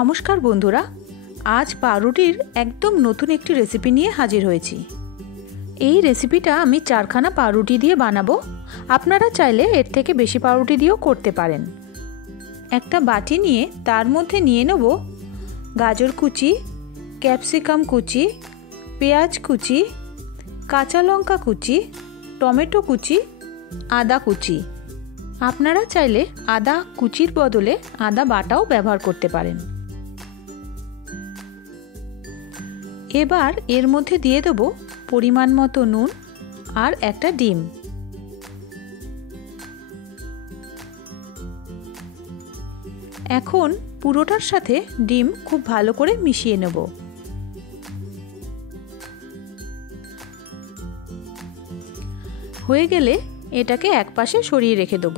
নমস্কার বন্ধুরা, আজ পাউরুটির একদম নতুন একটি রেসিপি নিয়ে হাজির হয়েছি। এই রেসিপিটা আমি 4খানা পাউরুটি দিয়ে বানাবো। আপনারা চাইলে এর থেকে বেশি পাউরুটি দিয়েও করতে পারেন। একটা বাটি নিয়ে তার মধ্যে নিয়ে নেব গাজর কুচি, ক্যাপসিকাম কুচি, পেঁয়াজ কুচি, কাঁচা লঙ্কা কুচি, টমেটো কুচি, আদা কুচি। আপনারা চাইলে আদা কুচির বদলে আদা বাটাও ব্যবহার করতে পারেন। এবার এর মধ্যে দিয়ে দেব পরিমাণ মতো নুন আর একটা ডিম। এখন পুরোটার সাথে ডিম খুব ভালো করে মিশিয়ে নেব। হয়ে গেলে এটাকে একপাশে সরিয়ে রেখে দেব।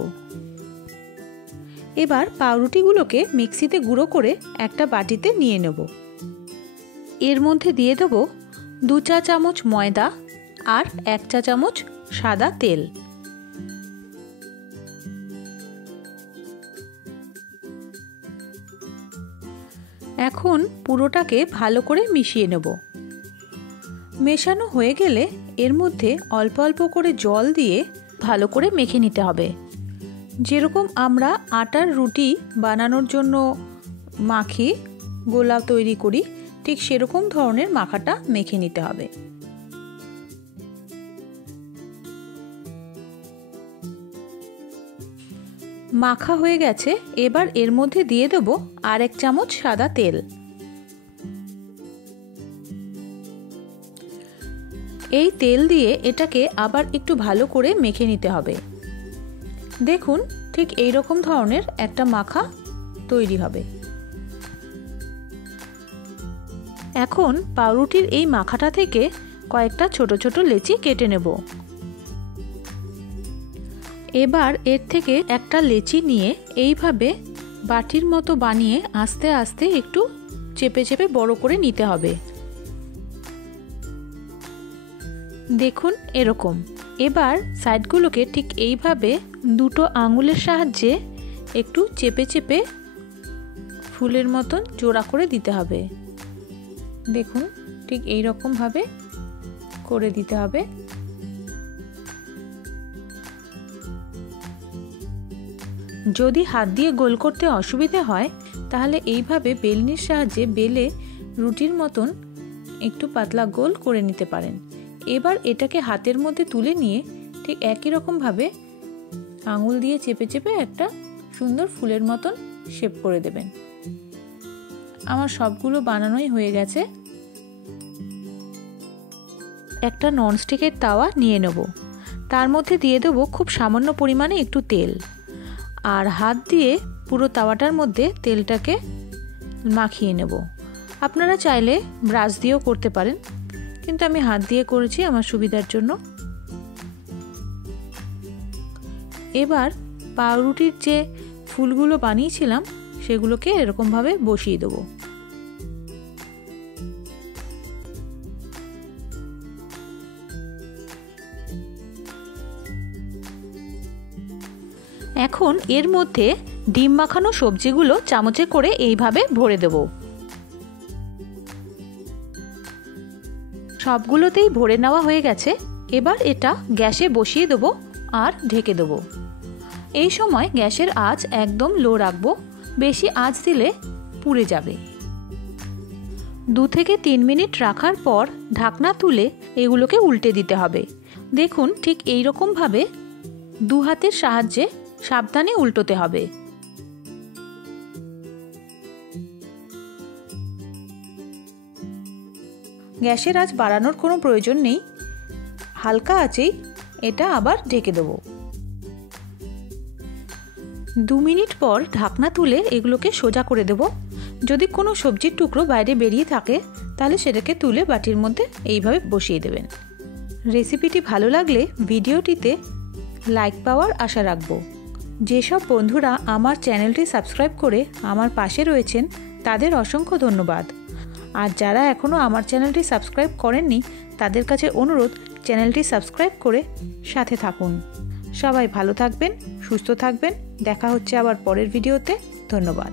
এবার পাউরুটিগুলোকে মিক্সিতে গুঁড়ো করে একটা বাটিতে নিয়ে নেব। এর মধ্যে দিয়ে দেব 2 চা চামচ ময়দা আর 1 চা চামচ সাদা তেল। এখন পুরোটাকে ভালো করে মিশিয়ে নেব। মেশানো হয়ে গেলে এর মধ্যে অল্প অল্প করে জল দিয়ে ভালো করে মেখে নিতে হবে। যেরকম আমরা আটার রুটি বানানোর জন্য মাখি, গোলা তৈরি করি, ঠিক সেরকম ধরনের মাখাটা মেখে নিতে হবে। মাখা হয়ে গেছে। এবার এর মধ্যে দিয়ে দেব আর 1 চামচ সাদা তেল। এই তেল দিয়ে এটাকে আবার একটু ভালো করে মেখে নিতে হবে। দেখুন, ঠিক এই রকম ধরনের একটা মাখা তৈরি হবে। এখন পাউরুটির এই মাখাটা থেকে কয়েকটা ছোট ছোট লেচি কেটে নেব। এবার এর থেকে একটা লেচি নিয়ে এইভাবে বাটির মতো বানিয়ে আস্তে আস্তে একটু চেপে চেপে বড় করে নিতে হবে। দেখুন এরকম। এবার সাইডগুলোকে ঠিক এইভাবে দুটো আঙুলের সাহায্যে একটু চেপে চেপে ফুলের মতন জোড়া করে দিতে হবে। দেখুন, ঠিক এই রকম ভাবে করে দিতে হবে। যদি হাত দিয়ে গোল করতে অসুবিধা হয় তাহলে এইভাবে বেলনির সাহায্যে বেলে রুটির মতন একটু পাতলা গোল করে নিতে পারেন। এবার এটাকে হাতের মধ্যে তুলে নিয়ে ঠিক একই রকমভাবে আঙুল দিয়ে চেপে চেপে একটা সুন্দর ফুলের মতন শেপ করে দেবেন। আমার সবগুলো বানানোই হয়ে গেছে। একটা ননস্টিকের তাওয়া নিয়ে নেব। তার মধ্যে দিয়ে দেব খুব সামান্য পরিমাণে একটু তেল, আর হাত দিয়ে পুরো তাওয়াটার মধ্যে তেলটাকে মাখিয়ে নেব। আপনারা চাইলে ব্রাশ দিয়েও করতে পারেন, কিন্তু আমি হাত দিয়ে করেছি আমার সুবিধার জন্য। এবার পাউরুটির যে ফুলগুলো বানিয়েছিলাম সেগুলোকে এরকমভাবে বসিয়ে দেব। এখন এর মধ্যে ডিম মাখানো সবজিগুলো চামচে করে এইভাবে ভরে দেব। সবগুলোতেই ভরে নেওয়া হয়ে গেছে। এবার এটা গ্যাসে বসিয়ে দেব আর ঢেকে দেব। এই সময় গ্যাসের আঁচ একদম লো রাখবো, বেশি আঁচ দিলে পুড়ে যাবে। 2 থেকে 3 মিনিট রাখার পর ঢাকনা তুলে এগুলোকে উল্টে দিতে হবে। দেখুন, ঠিক এই রকমভাবে 2 হাতের সাহায্যে সাবধানে উল্টোতে হবে। গ্যাসের আঁচ বাড়ানোর কোনো প্রয়োজন নেই, হালকা আঁচেই এটা আবার ঢেকে দেব। 2 মিনিট পর ঢাকনা তুলে এগুলোকে সোজা করে দেব। যদি কোনো সবজির টুকরো বাইরে বেরিয়ে থাকে তাহলে সেটাকে তুলে বাটির মধ্যে এইভাবে বসিয়ে দেবেন। রেসিপিটি ভালো লাগলে ভিডিওটিতে লাইক পাওয়ার আশা রাখবো। যেসব বন্ধুরা আমার চ্যানেলটি সাবস্ক্রাইব করে আমার পাশে রয়েছেন তাদের অসংখ্য ধন্যবাদ। আর যারা এখনও আমার চ্যানেলটি সাবস্ক্রাইব করেননি তাদের কাছে অনুরোধ, চ্যানেলটি সাবস্ক্রাইব করে সাথে থাকুন। সবাই ভালো থাকবেন, সুস্থ থাকবেন। দেখা হচ্ছে আবার পরের ভিডিওতে। ধন্যবাদ।